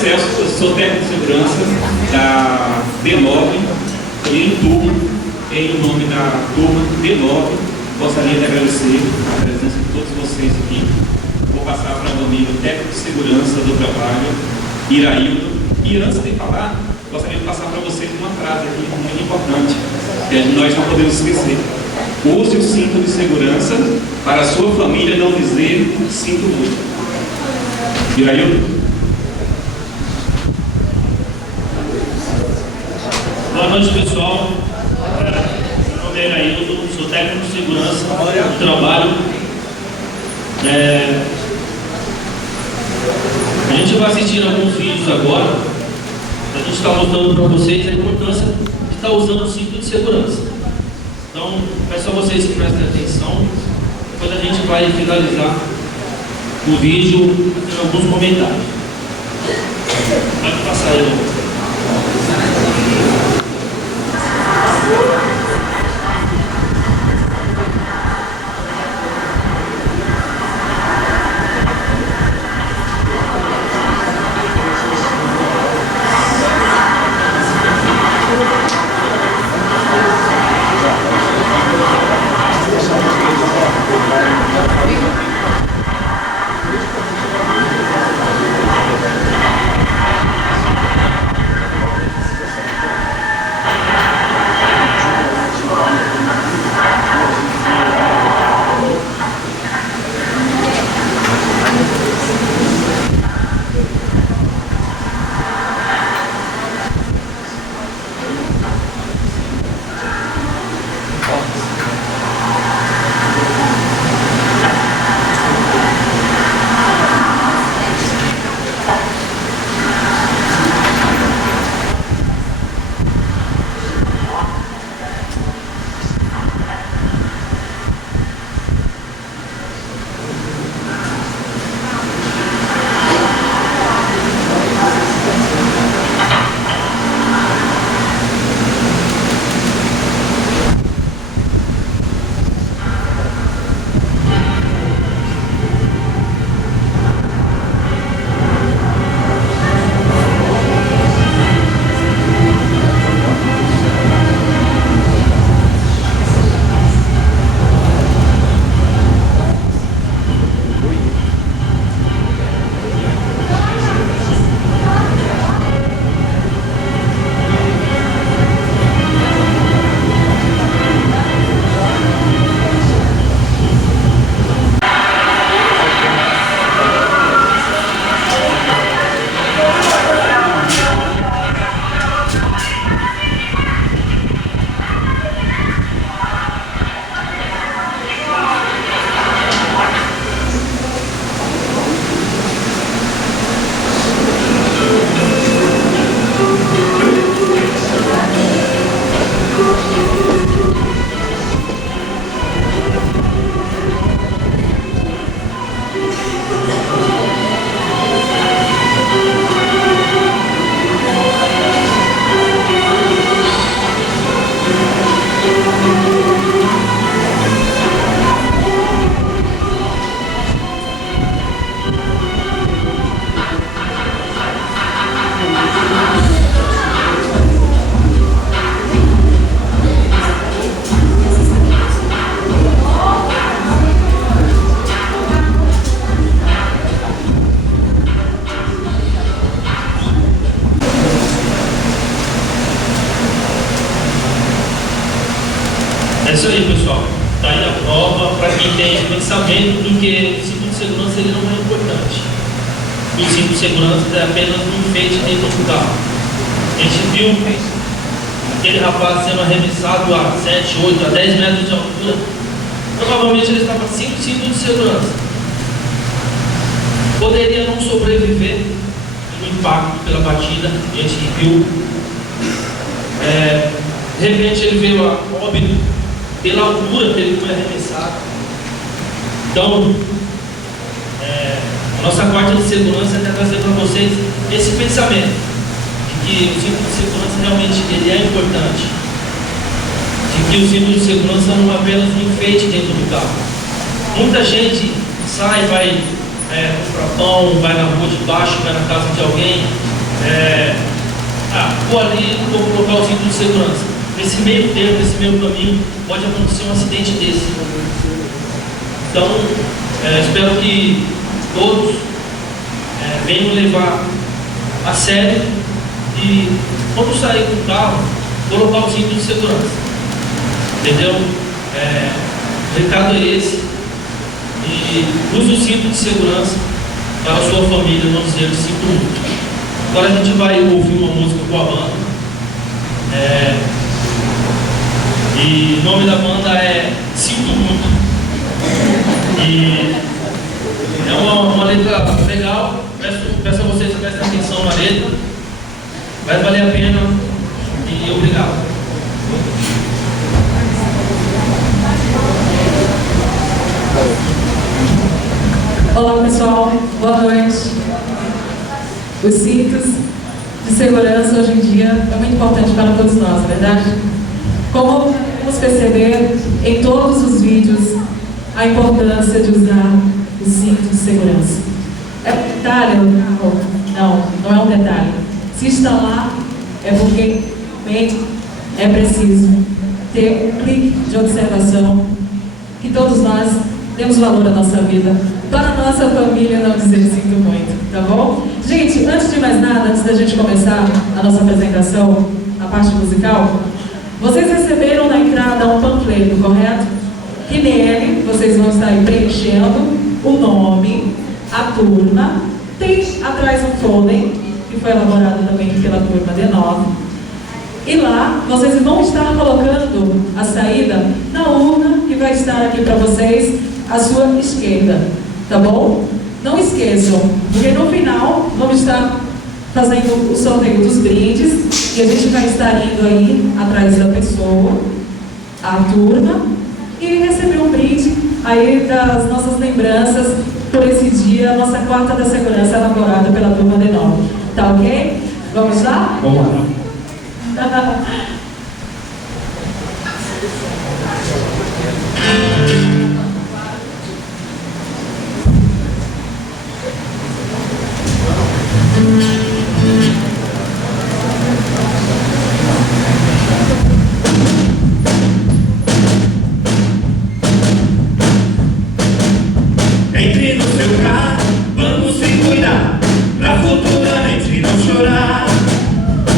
Celso, eu sou técnico de segurança da D9 em turno. Em nome da turma D9, gostaria de agradecer a presença de todos vocês aqui. Vou passar para o amigo técnico de segurança do trabalho, Iraildo. E antes de falar, gostaria de passar para vocês uma frase aqui muito importante, que nós não podemos esquecer. Use o cinto de segurança para a sua família não dizer sinto muito. Iraildo. Boa noite, pessoal. Meu nome é Iraildo, sou técnico de segurança do trabalho. A gente vai assistir alguns vídeos agora. A gente está mostrando para vocês a importância de estar usando o cinto de segurança. Então, peço a vocês que prestem atenção. Depois a gente vai finalizar o vídeo com alguns comentários. Pode passar aí. É isso aí, pessoal. Está aí a prova para quem tem pensamento do que o cinto de segurança ele não é importante. O cinto de segurança é apenas um enfeite dentro do carro. A gente viu aquele rapaz sendo arremessado a 7, 8, a 10 metros de altura. Provavelmente ele estava sem cinto de segurança. Poderia não sobreviver no impacto pela batida. A gente viu. De repente ele veio a óbito pela altura que ele foi arremessado. Então, a nossa quarta de segurança quer trazer para vocês esse pensamento de que o cinto de segurança realmente ele é importante, de que o cinto de segurança não é apenas um enfeite dentro do carro. Muita gente sai, vai comprar pão, vai na rua de baixo, vai na casa de alguém, Vou ali, vou colocar o cinto de segurança. Nesse meio tempo, nesse meio caminho, pode acontecer um acidente desse. Então, espero que todos venham levar a sério e, quando sair do carro, colocar o cinto de segurança. Entendeu? O recado é esse. E use o cinto de segurança para a sua família não dizer sinto muito. Agora a gente vai ouvir uma música com a banda. E o nome da banda é Sinto Muito. E é uma letra legal. Peço a vocês que prestem atenção na letra. Vai valer a pena. E obrigado. Olá pessoal, boa noite. Os cintos de segurança hoje em dia é muito importante para todos nós, não é verdade? Como vamos perceber em todos os vídeos a importância de usar o cinto de segurança. É um detalhe? Não é um detalhe. Se está lá, é porque realmente é preciso ter um clique de observação que todos nós demos valor à nossa vida, para a nossa família não dizer sinto muito, tá bom? Gente, antes de mais nada, antes da gente começar a nossa apresentação, a parte musical, vocês receberam na entrada um panfleto, correto? Que nele vocês vão estar aí preenchendo o nome, a turma, tem atrás um folder, que foi elaborado também pela turma D9, e lá vocês vão estar colocando a saída na urna que vai estar aqui para vocês à sua esquerda, tá bom? Não esqueçam, porque no final vamos estar fazendo o sorteio dos brindes e a gente vai estar indo aí atrás da pessoa, a turma, e receber um brinde aí das nossas lembranças por esse dia, nossa quarta da segurança elaborada pela turma D9. Tá ok? Vamos lá? Vamos lá. Entre no seu carro, vamos se cuidar, pra futuramente não chorar.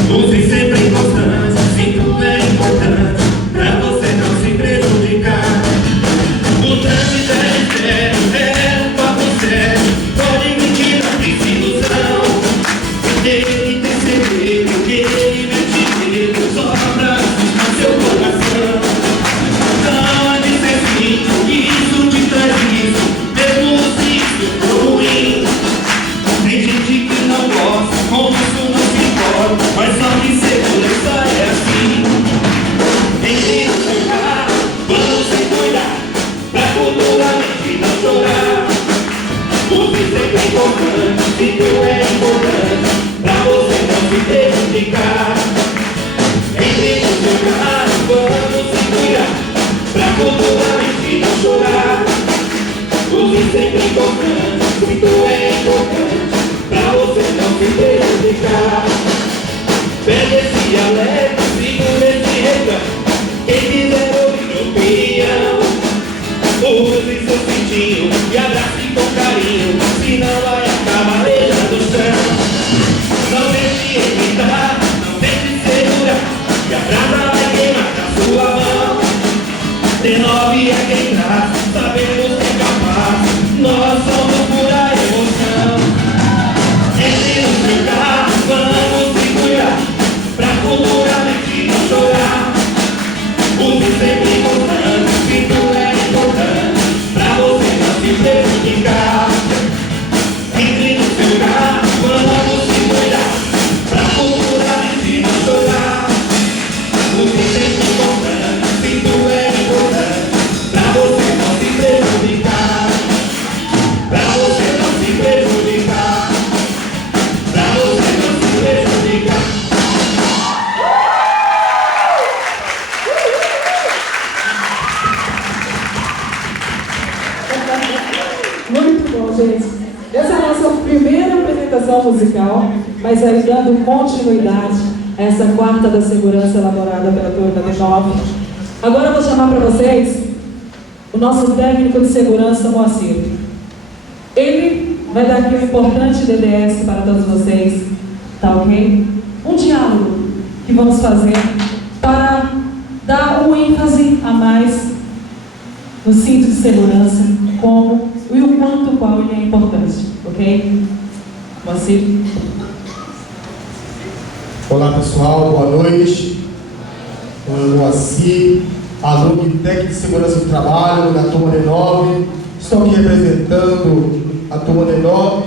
Use sempre importante, cinto é importante, pra você não se prejudicar. O trânsito é sério, é um papo sério, pode mentir a desilusão. Ele tem segredo, ele mete medo, só pra assustar seu coração. Não é de ser cinto, isso te traz isso, mesmo se isso for ruim. Tem gente que não gosta, com isso não se importa, mas só que segurança é assim. Entre no seu carro, vamos se cuidar, pra futuramente não chorar. Use sempre importante, cinto é importante, pra você não se prejudicar. Entre no seu carro, vamos se cuidar, pra futuramente não chorar. Use sempre importante, cinto é importante, pra você não se prejudicar. Pega esse alerta, segura esse recado, quem quiser ouvir opinião. Use seu cintinho e abrace com carinho, senão vai acabar beijando o chão. Não deixe evitar, não deixe segurar, que a brasa vai queimar na sua mão. D9 é quem traz, sabemos ser capaz, nós somos pura emoção. Entre no seu carro, vamos se cuidar, pra futuramente não chorar. Use sempre importante, cinto é importante, pra você não se prejudicar. Entre no seu carro, vamos se cuidar, pra futuramente não chorar. Use sempre importante, cinto é importante, pra você não se prejudicar. Pra você não se prejudicar. Pra você não se prejudicar. Muito bom, gente. Essa é a nossa primeira apresentação musical, mas aí dando continuidade a essa quarta da segurança elaborada pela turma D9. Agora eu vou chamar para vocês o nosso técnico de segurança, Moacir. Ele vai dar aqui um importante DDS para todos vocês, tá ok? Um diálogo que vamos fazer para dar um ênfase a mais no cinto de segurança, como e o quanto qual ele é importante, ok? Moacir. Olá pessoal, boa noite. Eu, Moacir, aluno de técnico de segurança do trabalho da turma D9. Estou aqui representando a turma D9.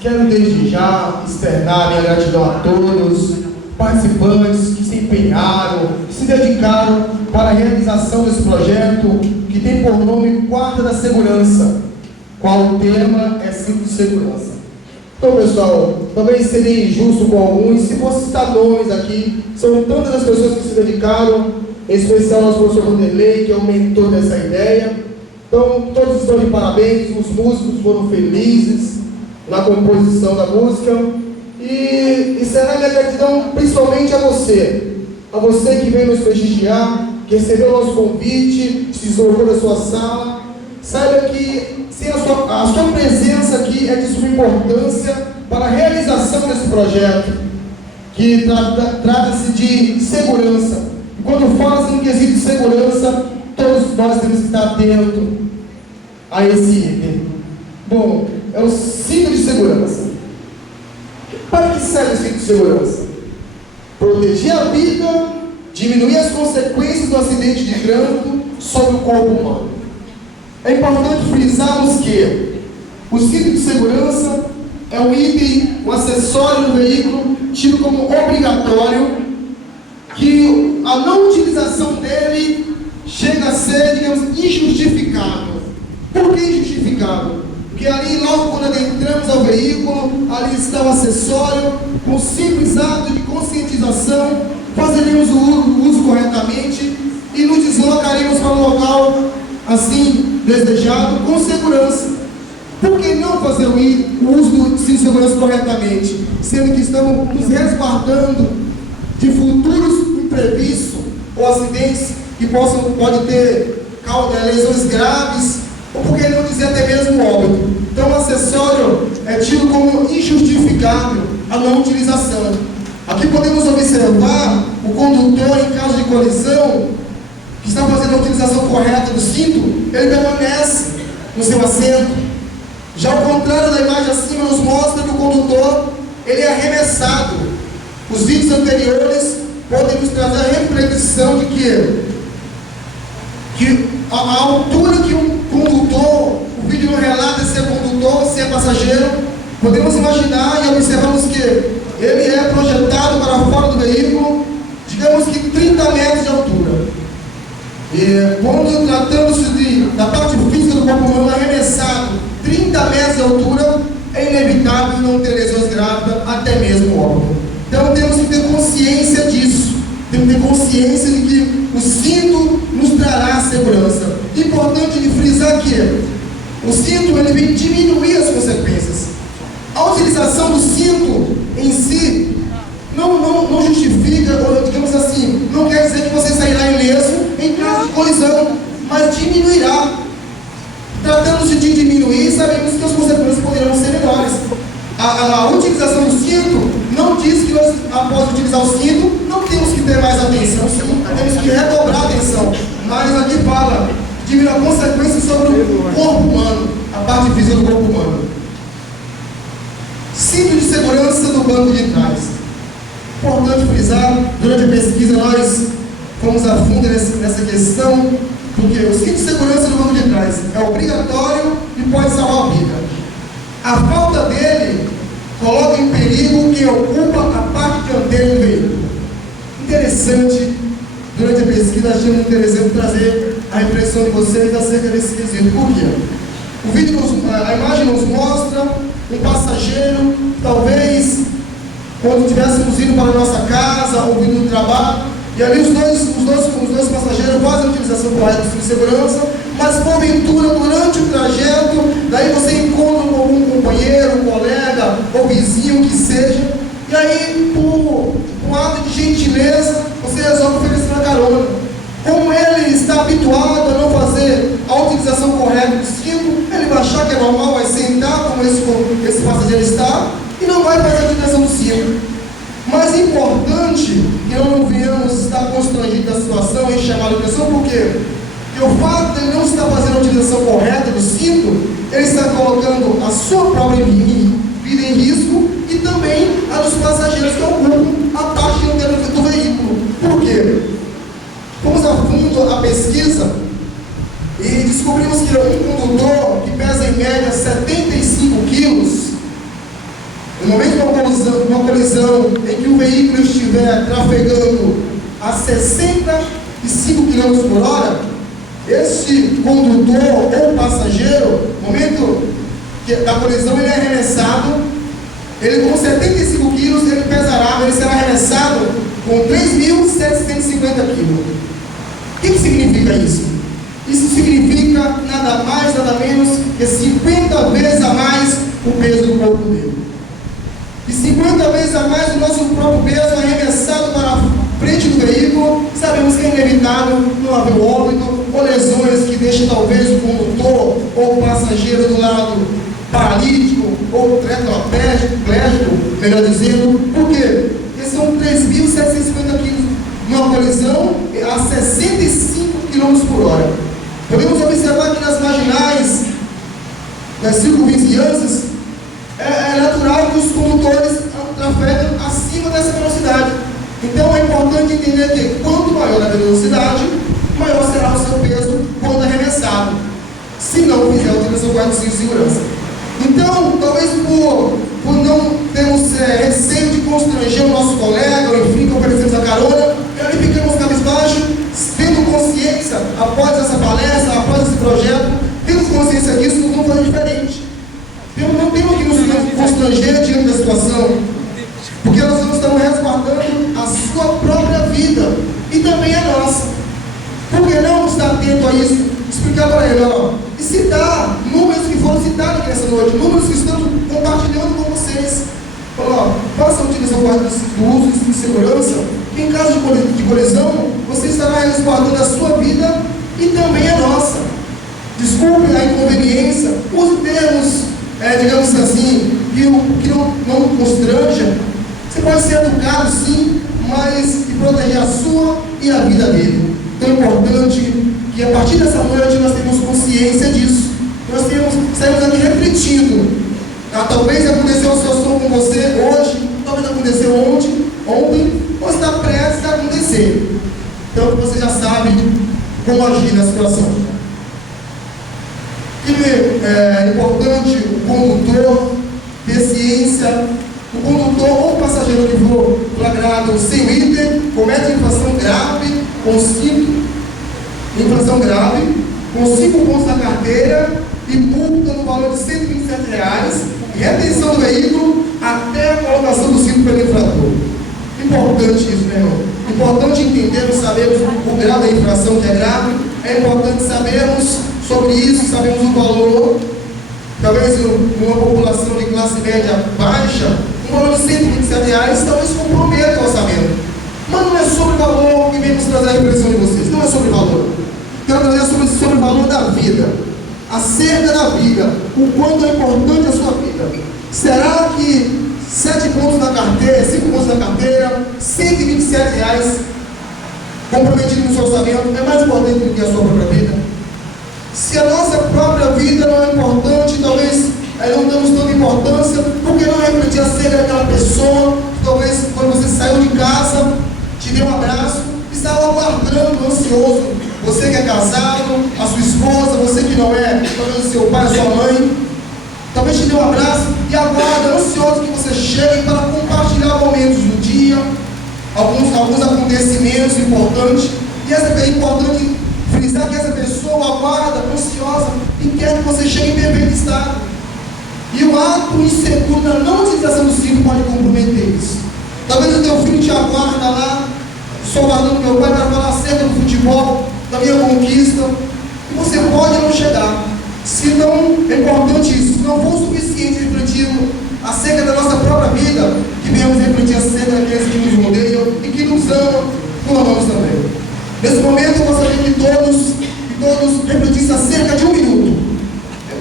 Quero desde já externar minha gratidão a todos, participantes que se empenharam, que se dedicaram para a realização desse projeto que tem por nome Quarta da Segurança, qual o tema é cinto de segurança. Então, pessoal, talvez seria injusto com alguns se fosse citar nomes aqui. São tantas as pessoas que se dedicaram, em especial o nosso professor Vanderlei, que é o mentor dessa ideia. Então, todos estão de parabéns, os músicos foram felizes na composição da música. E será minha gratidão principalmente a você que veio nos prestigiar, que recebeu o nosso convite, se deslocou da sua sala. Saiba que a sua presença aqui é de suma importância para a realização desse projeto, que trata-se de segurança. E quando fala-se no quesito de segurança, todos nós temos que estar atentos a esse item. Bom, é o cinto de segurança. Para que serve o cinto de segurança? Proteger a vida, diminuir as consequências do acidente de trânsito sobre o corpo humano. É importante frisarmos que o cinto de segurança é um item, um acessório do veículo tido como obrigatório, que a não utilização dele chega a ser, digamos, injustificável. Por que injustificável? Porque ali, logo quando adentramos ao veículo, ali está o acessório, com simples ato de conscientização, fazeremos o uso corretamente e nos deslocaremos para o local assim desejado com segurança. Por que não fazer o uso do cinto de segurança corretamente, sendo que estamos nos resguardando de futuros imprevistos ou acidentes que podem ter lesões graves, ou por que não dizer até mesmo óbito? Então o acessório é tido como injustificável a não utilização. Aqui podemos observar o condutor, em caso de colisão, que está fazendo a utilização correta do cinto, ele permanece no seu assento. Já ao contrário da imagem acima nos mostra que o condutor ele é arremessado. Os vídeos anteriores podem nos trazer a reflexão de que a altura que um condutor, o vídeo não relata se é condutor ou se é passageiro, podemos imaginar e observamos que ele é projetado para fora do veículo, digamos que 30 metros de altura. E quando tratando-se da parte física do corpo humano arremessado 30 metros de altura, é inevitável não ter lesões graves, até mesmo óbito. Então temos que ter consciência disso, temos que ter consciência de que o cinto nos trará segurança. Importante de frisar que o cinto ele vem diminuir as consequências. A utilização do cinto em si não justifica, ou digamos assim, não quer dizer que você sairá ileso em caso de colisão, mas diminuirá. Tratando-se de diminuir, sabemos que as consequências poderão ser menores. A utilização do cinto não diz que nós, após utilizar o cinto, não temos que ter mais atenção, sim, temos que redobrar a atenção. Mas aqui fala, diminuir a consequência sobre o corpo humano, a parte física do corpo humano. Cinto de segurança do banco de trás. Importante frisar, durante a pesquisa nós fomos a fundo nessa questão, porque o cinto de segurança do banco de trás é obrigatório e pode salvar a vida. A falta dele coloca em perigo quem ocupa a parte dianteira do veículo. Interessante, durante a pesquisa achamos interessante trazer a reflexão de vocês acerca desse quesito. Por quê? O vídeo a imagem nos mostra um passageiro, talvez quando estivéssemos indo para a nossa casa ou vindo do trabalho, e ali os dois passageiros fazem a utilização correta do cinto de segurança, mas porventura durante o trajeto, daí você encontra com algum companheiro ou vizinho, que seja, e aí, por um ato de gentileza, você resolve oferecer uma carona. Como ele está habituado a não fazer a utilização correta do cinto, ele vai achar que é normal, vai sentar como esse passageiro está, e não vai fazer a utilização do cinto. Mas é importante que não venhamos estar constrangidos da situação e chamar a atenção, por quê? Porque o fato de ele não estar fazendo a utilização correta do cinto, ele está colocando a sua própria vida em risco e também a dos passageiros que ocupam a parte dianteira do veículo. Por quê? Fomos a fundo a pesquisa e descobrimos que um condutor que pesa em média 75 quilos, no momento de uma colisão em que o veículo estiver trafegando a 65 km por hora, este condutor ou passageiro, no momento da colisão, ele é arremessado, ele com 75 quilos, ele será arremessado com 3.750 quilos. O que significa isso? Isso significa nada mais, nada menos que 50 vezes a mais o peso do corpo dele. E 50 vezes a mais o nosso próprio peso arremessado para a frente do veículo. Sabemos que é inevitável não haver óbito ou lesões que deixem talvez o condutor ou o passageiro do lado paralítico ou tetraplégico, melhor dizendo. Por quê? Porque são 3.750 quilos numa colisão a 65 km por hora. Podemos observar que nas marginais, nas circunvizinhanças, é natural que os condutores trafegam acima dessa velocidade. Então é importante entender que quanto maior a velocidade, maior será o seu peso quando arremessado, se não fizer a utilização do guarda de segurança. Então, talvez por não termos receio de constranger o nosso colega, ou enfim, que oferecemos a carona, ali ficamos cabisbaixo, tendo consciência, após essa palestra, após esse projeto, temos consciência disso, nós vamos fazer diferente. Não temos que nos constranger diante da situação, porque nós estamos resguardando a sua própria vida e também a nossa. Por que não estar atento a isso? Explicar para ele, ó, e citar números que foram citados aqui nessa noite, números que estamos compartilhando com vocês. Ó, faça a utilização do uso de segurança, que em caso de colisão, você estará resguardando a sua vida e também a nossa. Desculpe a inconveniência, use termos, digamos assim, que não constranja. Você pode ser educado sim, mas e proteger a sua e a vida dele. Então é importante que a partir dessa noite nós tenhamos consciência disso. Nós saímos aqui refletindo. Talvez aconteceu uma situação com você hoje, talvez aconteceu ontem, ou está prestes a acontecer. Então você já sabe como agir na situação. É importante o condutor ter ciência, o condutor ou o passageiro que for flagrado sem o item, comete infração grave, com 5 pontos na carteira e multa no valor de R$ 127, e retenção do veículo até a colocação do cinto pelo infrator. Importante isso, meu irmão. Importante entendermos, sabermos o grau da infração que é grave, é importante sabermos sobre isso, sabemos o valor. Talvez numa população de classe média baixa, um valor de R$ 127 talvez comprometa o orçamento. Mas não é sobre o valor que vem nos trazer a impressão de vocês, não é sobre o valor. Quero trazer sobre o valor da vida, acerca da vida, o quanto é importante a sua vida. Será que 7 pontos na carteira, 5 pontos na carteira, R$ 127 comprometido no seu orçamento é mais importante do que a sua própria vida? Se a nossa própria vida não é importante, talvez não damos tanta importância, por que não refletir acerca daquela pessoa que talvez quando você saiu de casa, te deu um abraço, estava aguardando, ansioso. Você que é casado, a sua esposa, você que não é, talvez o seu pai, a sua mãe, talvez te dê um abraço e aguarda, ansioso que você chegue para compartilhar momentos do dia, alguns acontecimentos importantes. E é importante frisar que essa pessoa aguarda, ansiosa, e quer que você chegue em perfeito estado. E o ato inseguro da não utilização do cinto pode comprometer isso. Talvez o teu filho te aguarda lá, só aguardando meu pai para falar acerca do futebol, da minha conquista, e você pode não chegar. Se não, é importante isso, se não for suficiente refletido acerca da nossa própria vida, que venhamos refletir acerca daqueles que nos rodeiam e que nos amam, como amamos também. Nesse momento, eu gostaria que todos refletissem acerca de 1 minuto.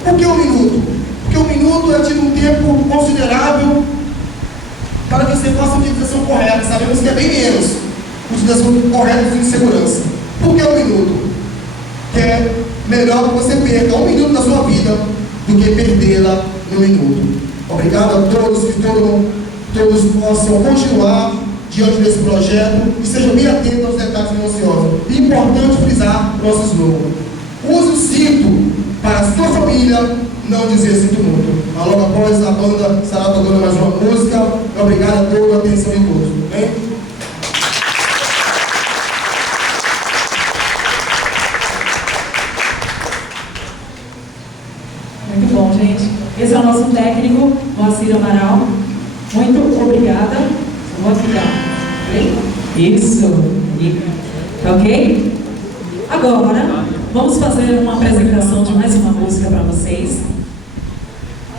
Por que 1 minuto? Porque 1 minuto é tido um tempo considerável para que você faça a utilização correta. Sabemos que é bem menos utilização correta de segurança. Por que 1 minuto? Que é melhor que você perca 1 minuto da sua vida do que perdê-la em 1 minuto. Obrigado a todos, que todos possam continuar diante desse projeto e sejam bem atentos aos detalhes minuciosos. E importante frisar o nosso slogan: use o cinto para a sua família não dizer sinto muito. Logo após a banda estará tocando mais uma música. Obrigado a todos, a atenção de todos. Bem? Muito bom, gente. Esse é o nosso técnico, Moacir Amaral. Muito obrigada. Vou ficar. Isso. Ok? Agora, vamos fazer uma apresentação de mais uma música para vocês.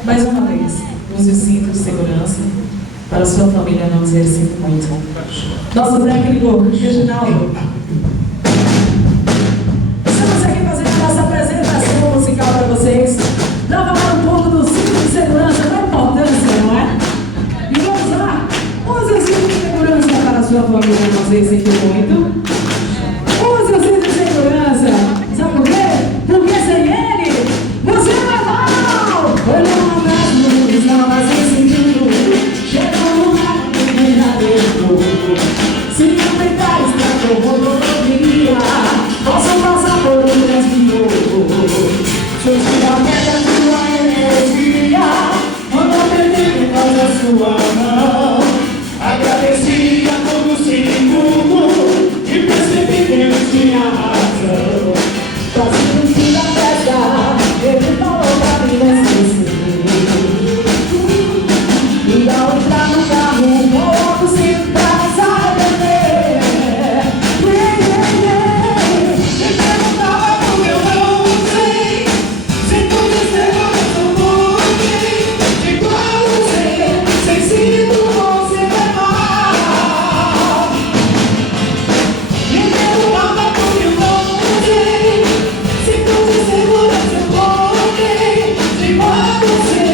Mais uma vez, use o cinto de segurança para a sua família não dizer sinto muito. Nosso técnico, Reginaldo. Estamos aqui fazendo a nossa apresentação musical para vocês. Para falar um pouco do cinto de segurança, da importância, não é? E vamos lá. Use o cinto de segurança para a sua família não dizer sinto muito. Use o cinto de segurança. Sabe por quê? Porque sem ele, você vai mal. Olha uma das luzes, estava sem sentido. Chegou no mar, ninguém lá dentro. Se não tentar estar com rodovia, posso passar por um desvio. Se eu tirar perto da sua energia, quando eu perder por causa da sua mão, agradeci a todo segundo e percebi que eu tinha razão. Quase no fim da festa, ele falou pra mim não esquecer. E ao entrar no carro, coloco o cinto pra não se arrepender. Me perguntava por que eu não sei. Se tudo segurança eu voltei. Igual você, sem cinto você vai mal. Me perguntava por que eu não sei. Se tudo segurança eu voltei. Igual você,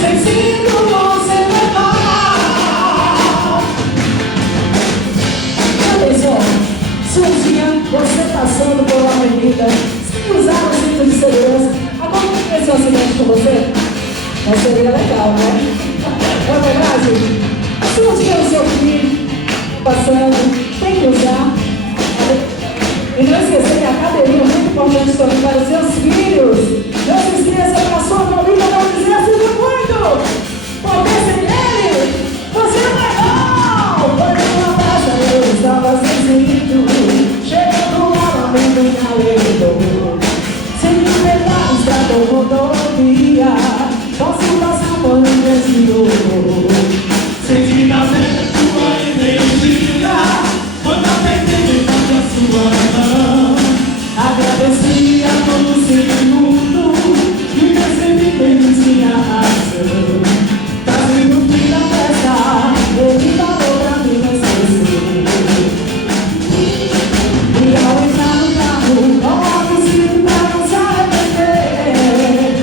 sem cinto você vai mal. Olha só, se um dia você passando por uma avenida sem usar o cinto de segurança, aconteceu um acidente com você? Não seria legal, né? Não é verdade? Se um dia o seu filho passando, tem que usar. E não esquecer que a cadeirinha é muito importante também para os seus filhos. Não se esqueça que a sua família não dizer assim muito. Porque sem ele, você não é mal. Foi numa praça, eu estava sem cinto. Chegando lá, lamento e calendo. Sem me pegar, estrada ou rodovia, posso passar por um desvio. Senti na frente tua energia, quando apertei da sua mão, Agradeci a todo segundo e percebi que ele tinha razão. quase no fim da festa, ele falou pra mim não esquecer. E ao entrar no carro, coloco o cinto pra não se arrepender.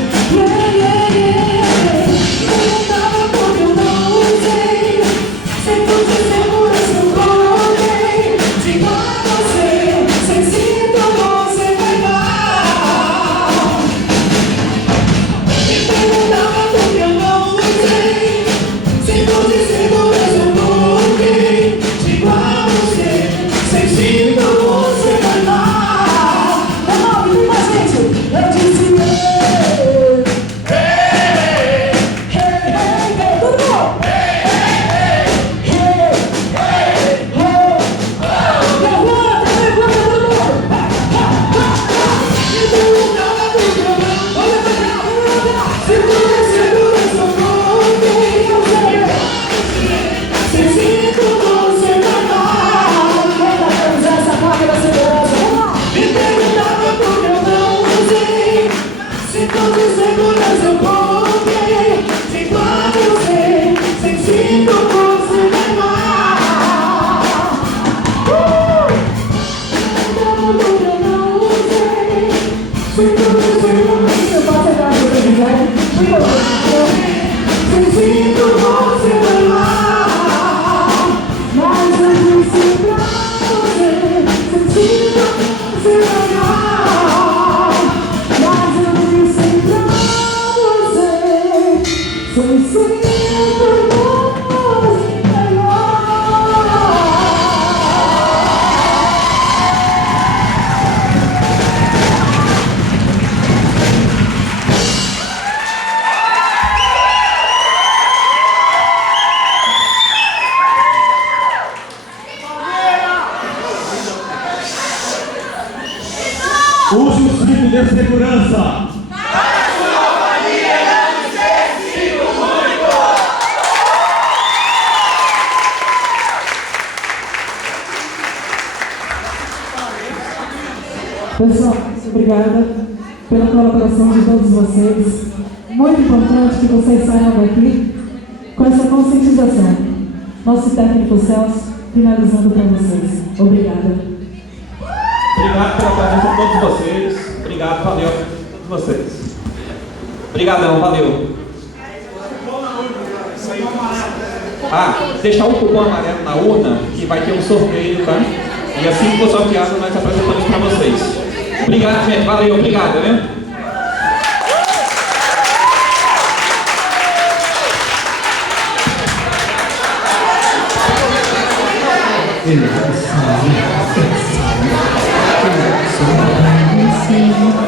Você pode chegar se você quiser. Sinto você lá, mas eu disse pra você. Sinto você lá, mas eu disse pra você. Sinto você lá. Use o cinto de segurança. Pessoal, obrigada pela colaboração de todos vocês. Muito importante que vocês saiam daqui com essa conscientização. Nosso técnico Celso, finalizando para vocês. Obrigada. Obrigado pela presença de todos vocês. Obrigado, valeu a todos vocês. Obrigadão, valeu. Deixar um cupom amarelo na urna que vai ter um sorteio, tá? E assim que for sorteado, nós apresentamos para vocês. Obrigado, gente. Valeu, obrigado, né? Sim.